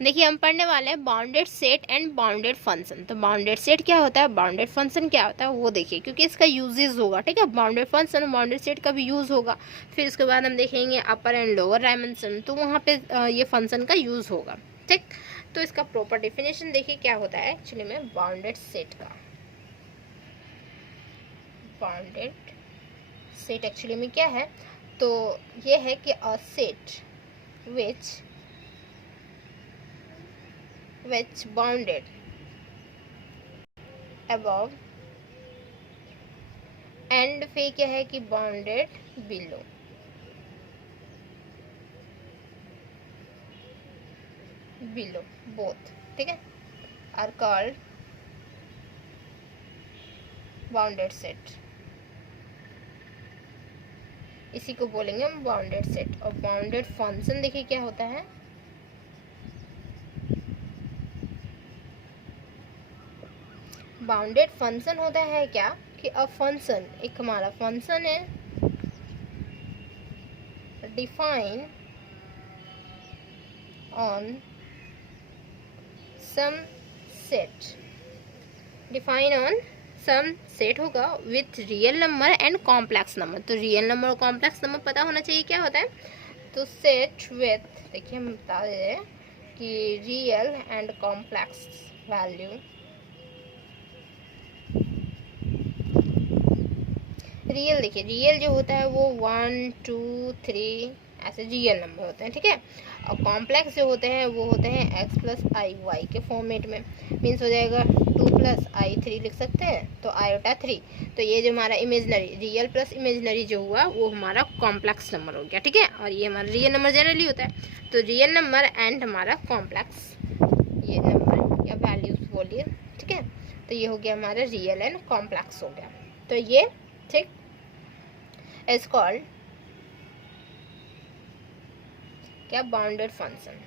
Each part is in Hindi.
देखिए हम पढ़ने वाले हैं bounded set and bounded function. तो बाउंडेड सेट क्या होता है, बाउंडेड फंक्शन क्या होता है वो देखिए, क्योंकि इसका यूजेस होगा। ठीक है, बाउंडेड फंक्शन और बाउंडेड सेट का भी यूज़ होगा। फिर उसके बाद हम देखेंगे अपर एंड लोअर डायमेंशन, तो वहाँ पे ये फंक्शन का यूज़ होगा। ठीक, तो इसका प्रॉपर डेफिनेशन देखिए क्या होता है एक्चुअली में बाउंडेड सेट का। बाउंडेड सेट एक्चुअली में क्या है, तो ये है कि a set which bounded above and फिर क्या है कि bounded below, both, ठीक है, are called बाउंडेड सेट। इसी को बोलेंगे हम बाउंडेड सेट। और बाउंडेड फंक्शन देखिए क्या होता है, बाउंडेड फंक्शन होता है क्या कि अ फंक्शन, एक हमारा फंक्शन है define on some set, define on some set होगा with real number and complex number. तो रियल नंबर और कॉम्प्लेक्स नंबर पता होना चाहिए क्या होता है। तो सेट विथ, देखिए हम बता दे रहे हैं कि real and complex value, real देखिए रियल जो होता है वो 1 2 3 ऐसे रियल नंबर होते हैं। ठीक है, और कॉम्प्लेक्स जो होते हैं वो होते हैं x प्लस आई वाई के फॉर्मेट में। मीन्स हो जाएगा 2 प्लस आई 3 लिख सकते हैं, तो आयोटा 3। तो ये जो हमारा इमेजनरी, रियल प्लस इमेजनरी जो हुआ वो हमारा कॉम्प्लेक्स नंबर हो गया। ठीक है, और ये हमारा रियल नंबर जनरली होता है। तो रियल नंबर एंड हमारा कॉम्प्लेक्स ये नंबर या वैल्यूज बोलिए। ठीक है, तो ये हो गया हमारा रियल एंड कॉम्प्लेक्स हो गया। तो ये ठीक इज कॉल्ड क्या, बाउंडेड फंक्शन।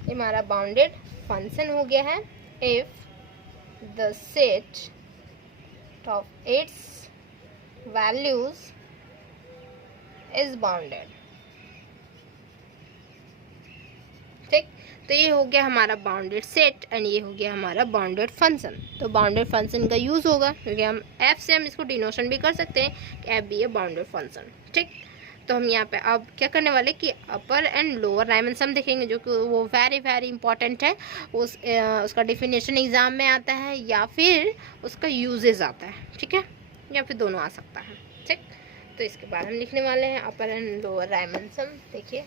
ये हमारा बाउंडेड फंक्शन हो गया है if the set of its values is bounded. ठीक, तो ये हो गया हमारा बाउंडेड सेट एंड ये हो गया हमारा बाउंडेड फंक्शन। तो बाउंडेड फंक्शन का यूज होगा क्योंकि हम एफ से हम इसको डिनोशन भी कर सकते हैं कि एफ भी है बाउंडेड फंक्शन। ठीक, तो हम यहाँ पे अब क्या करने वाले कि अपर एंड लोअर डायमेंशन देखेंगे, जो कि वो वेरी इंपॉर्टेंट है। उसका डेफिनेशन एग्जाम में आता है या फिर उसका यूजेस आता है। ठीक है, या फिर दोनों आ सकता है। ठीक, तो इसके बाद हम लिखने वाले हैं अपर एंड लोअर डायमेंशन। देखिए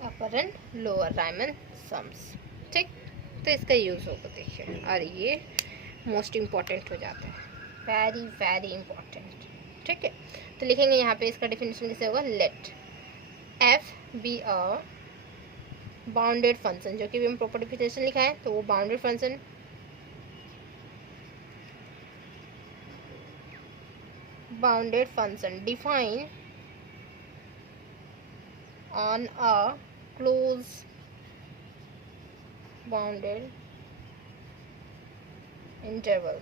अपर एंड लोअर डायमेंशंस। ठीक, तो इसका यूज़ होगा देखिए, और ये मोस्ट इम्पॉर्टेंट हो जाता है, वेरी इंपॉर्टेंट। ठीक है, तो लिखेंगे यहाँ पे इसका डेफिनेशन कैसे होगा, let f be a bounded function, जो कि भी हम प्रॉपर डेफिनेशन लिखा है तो वो bounded function define on a close bounded interval,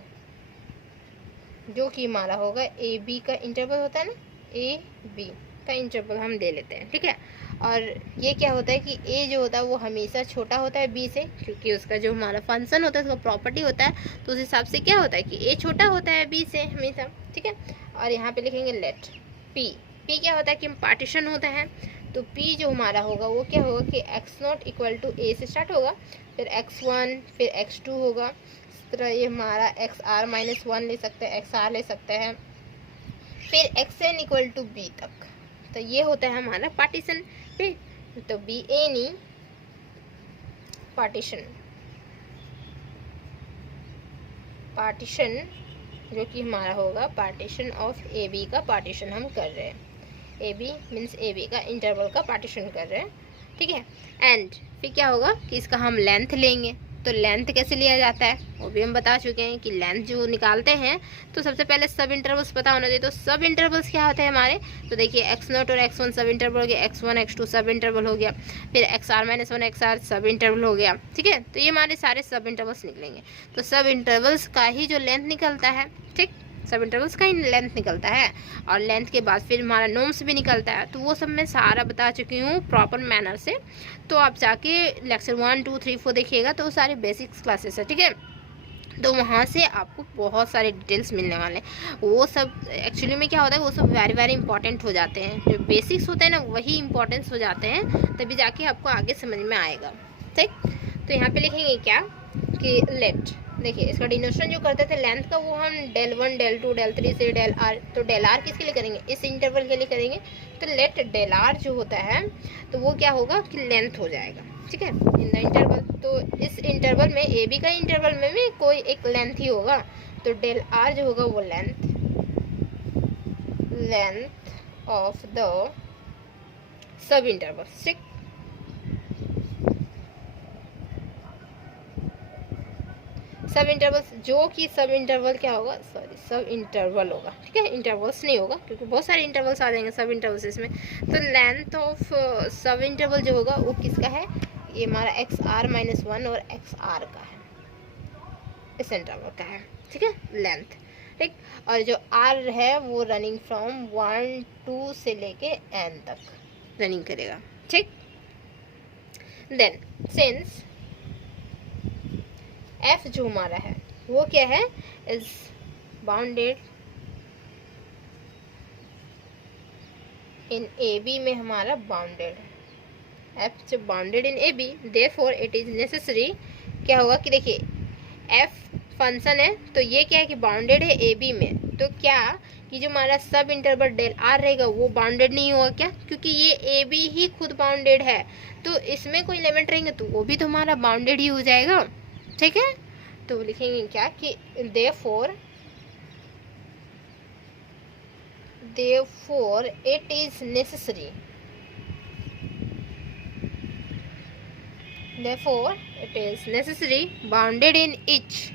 जो कि हमारा होगा ए बी का इंटरवल होता है ना, ए बी का इंटरवल हम ले लेते हैं। ठीक है, और ये क्या होता है कि ए जो होता है वो हमेशा छोटा होता है बी से, क्योंकि उसका जो हमारा फंक्शन होता है उसका प्रॉपर्टी होता है, तो उस हिसाब से क्या होता है कि ए छोटा होता है बी से हमेशा। ठीक है, और यहाँ पे लिखेंगे लेट पी। पी क्या होता है कि पार्टीशन होता है, तो पी जो हमारा होगा वो क्या होगा कि एक्स नॉट इक्वल टू ए से स्टार्ट होगा, फिर x1 फिर x2 होगा। इस तरह ये हमारा एक्स आर माइनस 1 ले सकते हैं, एक्स आर ले सकते हैं, फिर x n equal to b तक। तो ये होता है हमारा पार्टीशन। फिर तो बी एनी पार्टीशन जो कि हमारा होगा पार्टीशन ऑफ ए बी का पार्टीशन हम कर रहे हैं, a b means a b का इंटरवल का पार्टीशन कर रहे हैं। ठीक है, एंड फिर क्या होगा कि इसका हम लेंथ लेंगे। तो लेंथ कैसे लिया जाता है वो भी हम बता चुके हैं कि लेंथ जो निकालते हैं तो सबसे पहले सब इंटरवल्स पता होना चाहिए। तो सब इंटरवल्स क्या होते हैं हमारे, तो देखिए x0 और x1 सब इंटरवल हो गया, x1 x2 सब इंटरवल हो गया, फिर xr-1 xr सब इंटरवल हो गया। ठीक है, तो ये हमारे सारे सब इंटरवल्स निकलेंगे। तो सब इंटरवल्स का ही जो लेंथ निकलता है, ठीक, सब इंटरवल्स का ही लेंथ निकलता है और लेंथ के बाद फिर हमारा नॉर्म्स भी निकलता है। तो वो सब मैं सारा बता चुकी हूँ प्रॉपर मैनर से। तो आप जाके लेक्चर 1 2 3 4 देखिएगा तो सारे बेसिक्स क्लासेस है, ठीक है। तो वहाँ से आपको बहुत सारे डिटेल्स मिलने वाले हैं। वो सब एक्चुअली में क्या होता है, वो सब वेरी वेरी इंपॉर्टेंट हो जाते हैं। जो बेसिक्स होते हैं ना वही इंपॉर्टेंस हो जाते हैं, तभी जाके आपको आगे समझ में आएगा। ठीक, तो यहाँ पे लिखेंगे क्या कि लेट, देखिए इसका डिनोशन जो करते थे लेंथ का वो हम del 1 del 2 del 3 से del r, तो del r किसके लिए करेंगे, इस इंटरवल के लिए करेंगे। तो लेट del r जो होता है तो वो क्या होगा कि लेंथ हो जाएगा, ठीक है, इन द इंटरवल। तो इस इंटरवल में ए बी का इंटरवल में भी कोई एक लेंथ ही होगा। तो del r जो होगा वो length of the sub interval, ठीक। सब इंटरवल्स जो कि सब इंटरवल क्या होगा, सॉरी सब इंटरवल होगा, ठीक है, इंटरवल्स नहीं होगा क्योंकि बहुत सारे इंटरवल्स आ जाएंगे सब इंटरवल्स इसमें। तो लेंथ ऑफ सब इंटरवल जो होगा वो किसका है, ये हमारा xr-1 और xr का है, इस इंटरवल का है, ठीक है, लेंथ, ठीक। और जो r है वो रनिंग फ्रॉम 1 2 से लेके n तक रनिंग करेगा, ठीक। देन सिंस f जो हमारा है वो क्या है, is bounded in a b में, हमारा बाउंडेड है f जो bounded in a b, therefore it is necessary, क्या होगा कि देखिए f फंक्शन है तो ये क्या है कि बाउंडेड है ए बी में। तो क्या कि जो हमारा सब इंटरवल del r रहेगा वो बाउंडेड नहीं होगा क्या, क्योंकि ये ए बी ही खुद बाउंडेड है। तो इसमें कोई एलिमेंट रहेंगे तो वो भी तो हमारा बाउंडेड ही हो जाएगा, ठीक है। तो लिखेंगे क्या कि therefore it is necessary, therefore it is necessary bounded in each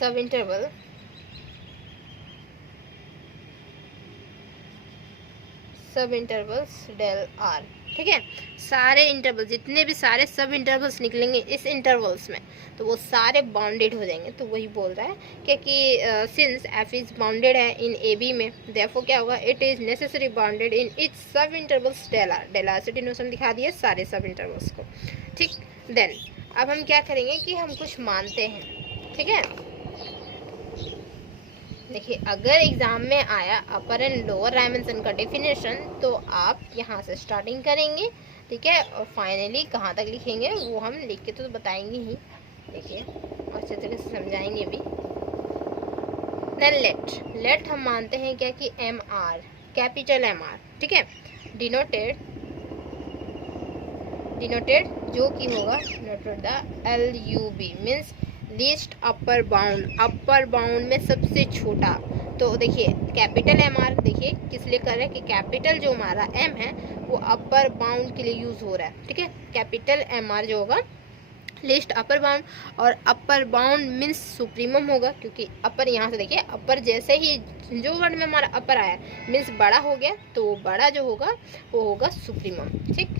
subinterval del r, ठीक है। सारे इंटरवल जितने भी सारे सब इंटरवल्स निकलेंगे इस इंटरवल्स में तो वो सारे बाउंडेड हो जाएंगे। तो वही बोल रहा है कि सिंस f इज बाउंडेड है इन ए बी में, देयरफॉर क्या होगा, it is necessary bounded in each सब intervals del r, del r से डिनोशन दिखा दिए सारे सब इंटरवल्स को, ठीक। देन अब हम क्या करेंगे कि हम कुछ मानते हैं, ठीक है। देखिए अगर एग्जाम में आया अपर एंड लोअर डायमेंशन का डेफिनेशन तो आप यहाँ से स्टार्टिंग करेंगे, ठीक है, और फाइनली कहाँ तक लिखेंगे वो हम लिख के तो बताएंगे ही, देखिए अच्छे तरीके से समझाएंगे भी। देन लेट हम मानते हैं क्या कि M R, capital M R, ठीक है, डिनोटेड जो कि होगा denoted the L U B means least upper bound में सबसे छोटा। तो देखिए कैपिटल एम आर देखिए किस लिए कर रहे हैं कि कैपिटल जो हमारा एम है वो अपर बाउंड के लिए यूज हो रहा है, ठीक है। कैपिटल एम आर जो होगा लिस्ट अपर बाउंड, और अपर बाउंड मीन्स सुप्रीमम होगा क्योंकि अपर यहाँ से देखिए अपर जैसे ही जो वर्ड में हमारा अपर आया मीन्स बड़ा हो गया तो वो बड़ा जो होगा वो होगा सुप्रीमम, ठीक,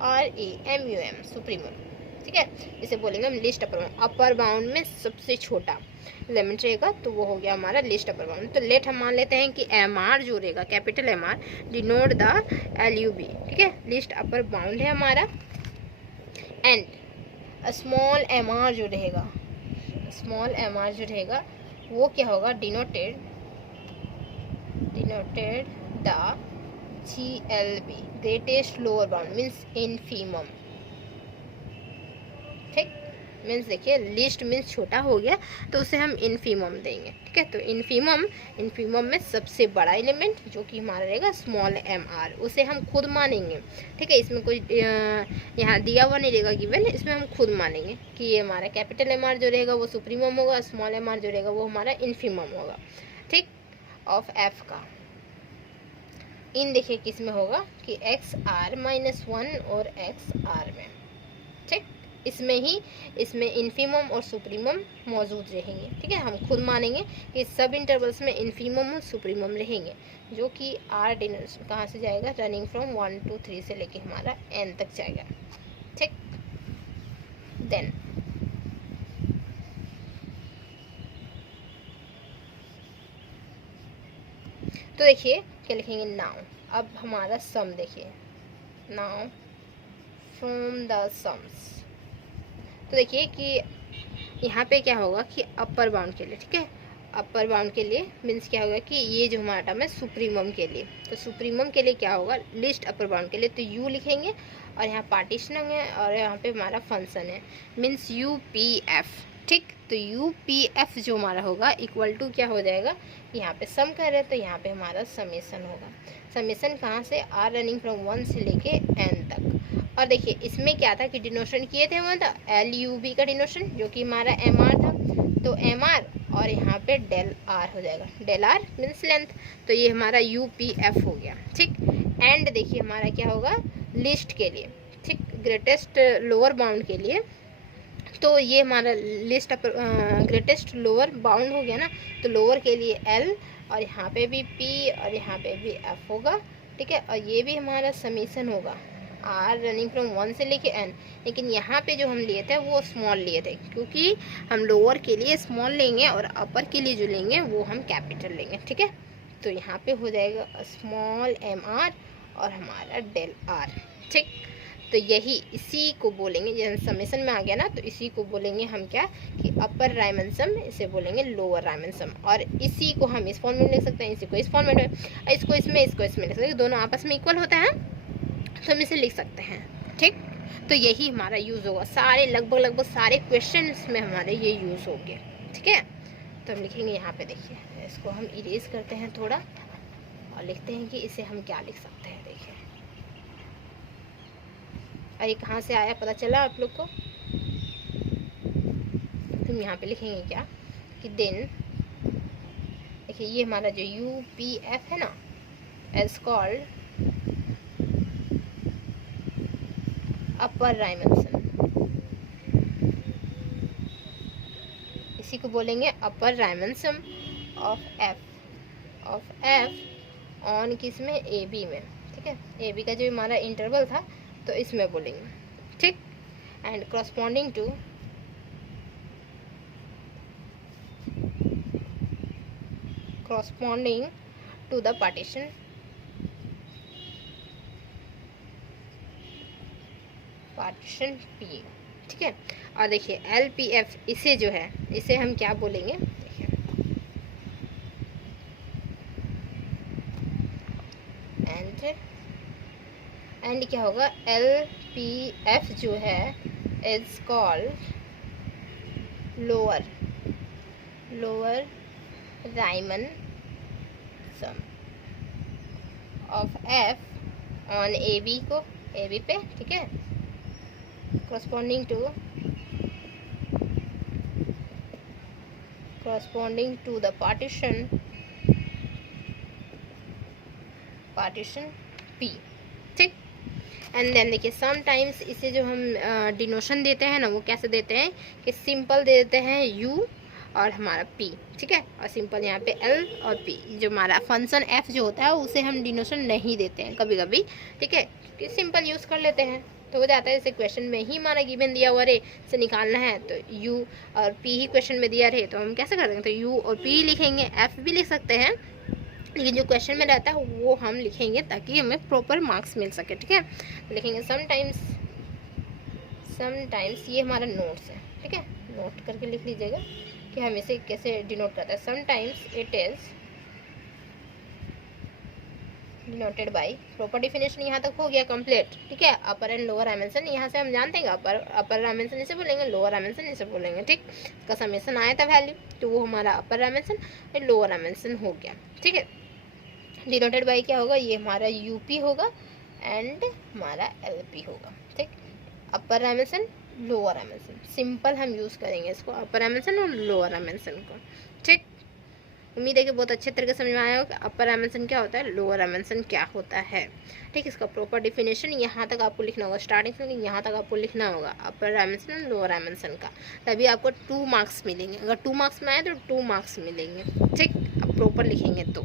RAMUM सुप्रीमम, ठीक है। इसे बोलेंगे हम लिस्ट अपर बाउंड में सबसे छोटा एलिमेंट रहेगा तो वो हो गया हमारा लिस्ट अपर बाउंड। तो लेट हम मान लेते हैं कि एम आर जो रहेगा capital M R denote the LUB, ठीक है, लिस्ट अपर बाउंड है हमारा। एंड स्मॉल एम आर जो रहेगा वो क्या होगा, denoted the GLB greatest lower bound means infimum, ठीक। मीन्स देखिए लिस्ट मीन्स छोटा हो गया तो उसे हम इनफीमम देंगे, ठीक है। तो इनफीमम में सबसे बड़ा एलिमेंट जो कि हमारा रहेगा स्मॉल एम आर, उसे हम खुद मानेंगे, ठीक है। इसमें कोई यहाँ दिया हुआ नहीं रहेगा गिवन, इसमें हम खुद मानेंगे कि ये हमारा कैपिटल एम आर जो रहेगा वो सुप्रीमम होगा, स्मॉल एम आर जो रहेगा वो हमारा इनफीमम होगा, ठीक। ऑफ एफ का इन देखिए किस में होगा कि एक्स आर -1 और एक्स आर में, ठीक। इसमें इनफीमम और सुप्रीमम मौजूद रहेंगे, ठीक है। हम खुद मानेंगे कि सब इंटरवल्स में इनफीमम और सुप्रीमम रहेंगे, जो कि आर डिनोशन कहाँ से जाएगा, रनिंग फ्रॉम 1 to 3 से लेके हमारा n तक जाएगा, ठीक। देन तो देखिए क्या लिखेंगे नाउ, अब हमारा सम देखिए, नाउ फ्रॉम द सम्स, तो देखिए कि यहाँ पे क्या होगा कि अपर बाउंड के लिए, ठीक है, अपर बाउंड के लिए मीन्स क्या होगा कि ये जो हमारा टर्म है सुप्रीमम के लिए, तो सुप्रीमम के लिए क्या होगा, लिस्ट अपर बाउंड के लिए तो यू लिखेंगे और यहाँ पार्टीशन है और यहाँ पे हमारा फंक्शन है मीन्स यू पी एफ, ठीक। तो यू पी एफ जो हमारा होगा इक्वल टू क्या हो जाएगा, यहाँ पे सम कर रहे हैं तो यहाँ पे हमारा समेसन होगा, समेसन कहाँ से, आर रनिंग फ्रॉम 1 से लेके n तक। और देखिए इसमें क्या था कि डिनोशन किए थे हमारा एल यू बी का डिनोशन जो कि हमारा एम आर था, तो एम आर और यहाँ पे डेल आर हो जाएगा, डेल आर मीन्स लेंथ, तो ये हमारा यू पी एफ हो गया, ठीक। एंड देखिए हमारा क्या होगा लिस्ट के लिए, ठीक, ग्रेटेस्ट लोअर बाउंड के लिए, तो ये हमारा लिस्ट ग्रेटेस्ट लोअर बाउंड हो गया ना, तो लोअर के लिए एल और यहाँ पे भी पी और यहाँ पे भी एफ होगा, ठीक है। और ये भी हमारा समीशन होगा आर रनिंग फ्रॉम 1 से लेके n, लेकिन यहाँ पे जो हम लिए थे वो स्मॉल लिए थे क्योंकि हम लोअर के लिए स्मॉल लेंगे और अपर के लिए जो लेंगे वो हम कैपिटल लेंगे, ठीक है। तो यहाँ पे हो जाएगा स्मॉल एम आर और हमारा डेल आर, ठीक। तो यही इसी को बोलेंगे, जब समेसन में आ गया ना तो इसी को बोलेंगे हम क्या कि अपर रायमन सम, इसे बोलेंगे लोअर रायमन सम, और इसी को हम इस फॉर्म में लिख सकते हैं, इसी को इस फॉर्म में, इसको इसमें लिख सकते हैं, दोनों आपस में इक्वल होता है तो हम इसे लिख सकते हैं, ठीक। तो यही हमारा यूज़ होगा, सारे लगभग सारे क्वेश्चंस में हमारे ये यूज़ हो गए, ठीक है। तो हम लिखेंगे यहाँ पे, देखिए इसको हम इरेज करते हैं थोड़ा और लिखते हैं कि इसे हम क्या लिख सकते हैं, देखिए अरे कहाँ से आया पता चला आप लोग को, हम यहाँ पे लिखेंगे क्या कि देन देखिए ये हमारा जो यू पी एफ है ना एज कॉल्ड अपर रायमन, इसी को बोलेंगे upper Riemann sum of F on किस में, ए बी में, ठीक है। ए बी का जो हमारा इंटरवल था तो इसमें बोलेंगे, ठीक। And corresponding to the partition P, ठीक है। और देखिए एल पी एफ इसे जो है इसे हम क्या बोलेंगे, देखिए एंड क्या होगा, एल पी एफ जो है is called lower Riemann sum of F on a b को, ए बी पे, ठीक है, corresponding to the partition P, ठीक। एंड देन देखिए समटाइम्स इसे जो हम डिनोशन देते हैं ना वो कैसे देते हैं कि सिंपल दे देते हैं u और हमारा p, ठीक है, और सिंपल यहाँ पे l और p, जो हमारा फंक्शन f जो होता है उसे हम डिनोशन नहीं देते हैं कभी कभी, ठीक है, कि सिंपल यूज़ कर लेते हैं तो हो जाता है। जैसे क्वेश्चन में ही हमारा गिवन दिया हुआ रे से निकालना है तो u और p ही क्वेश्चन में दिया रहे तो हम कैसे कर देंगे, तो u और p लिखेंगे, f भी लिख सकते हैं, लेकिन जो क्वेश्चन में रहता है वो हम लिखेंगे ताकि हमें प्रॉपर मार्क्स मिल सके, ठीक है। तो लिखेंगे समटाइम्स ये हमारा नोट्स है, ठीक है, नोट करके लिख लीजिएगा कि हम इसे कैसे डिनोट करते हैं। Sometimes it is denoted by, proper definition यहाँ तक हो गया कंप्लीट, ठीक है। अपर एंड लोअर डायमेंशन यहाँ से हम जानते हैं, अपर डायमेंशन इसे बोलेंगे, लोअर डायमेंशन इसे बोलेंगे, ठीक। इसका समेशन आया था वैल्यू, तो वो हमारा अपर डायमेंशन और लोअर डायमेंशन हो गया, ठीक है। डिनोटेड बाय क्या होगा, ये हमारा यूपी होगा एंड हमारा एलपी होगा, ठीक। अपर डायमेंशन लोअर डायमेंशन, सिंपल हम यूज़ करेंगे इसको, अपर डायमेंशन और लोअर डायमेंशन को, ठीक। उम्मीद है कि बहुत अच्छे तरीके से समझ में आया होगा अपर डायमेंशन क्या होता है, लोअर डायमेंशन क्या होता है, ठीक। इसका प्रॉपर डिफिनेशन यहाँ तक आपको लिखना होगा, स्टार्टिंग से यहाँ तक आपको लिखना होगा अपर डायमेंशन और लोअर डायमेंशन का, तभी आपको 2 मार्क्स मिलेंगे। अगर 2 मार्क्स में आए तो 2 मार्क्स मिलेंगे, ठीक। आप प्रॉपर लिखेंगे तो।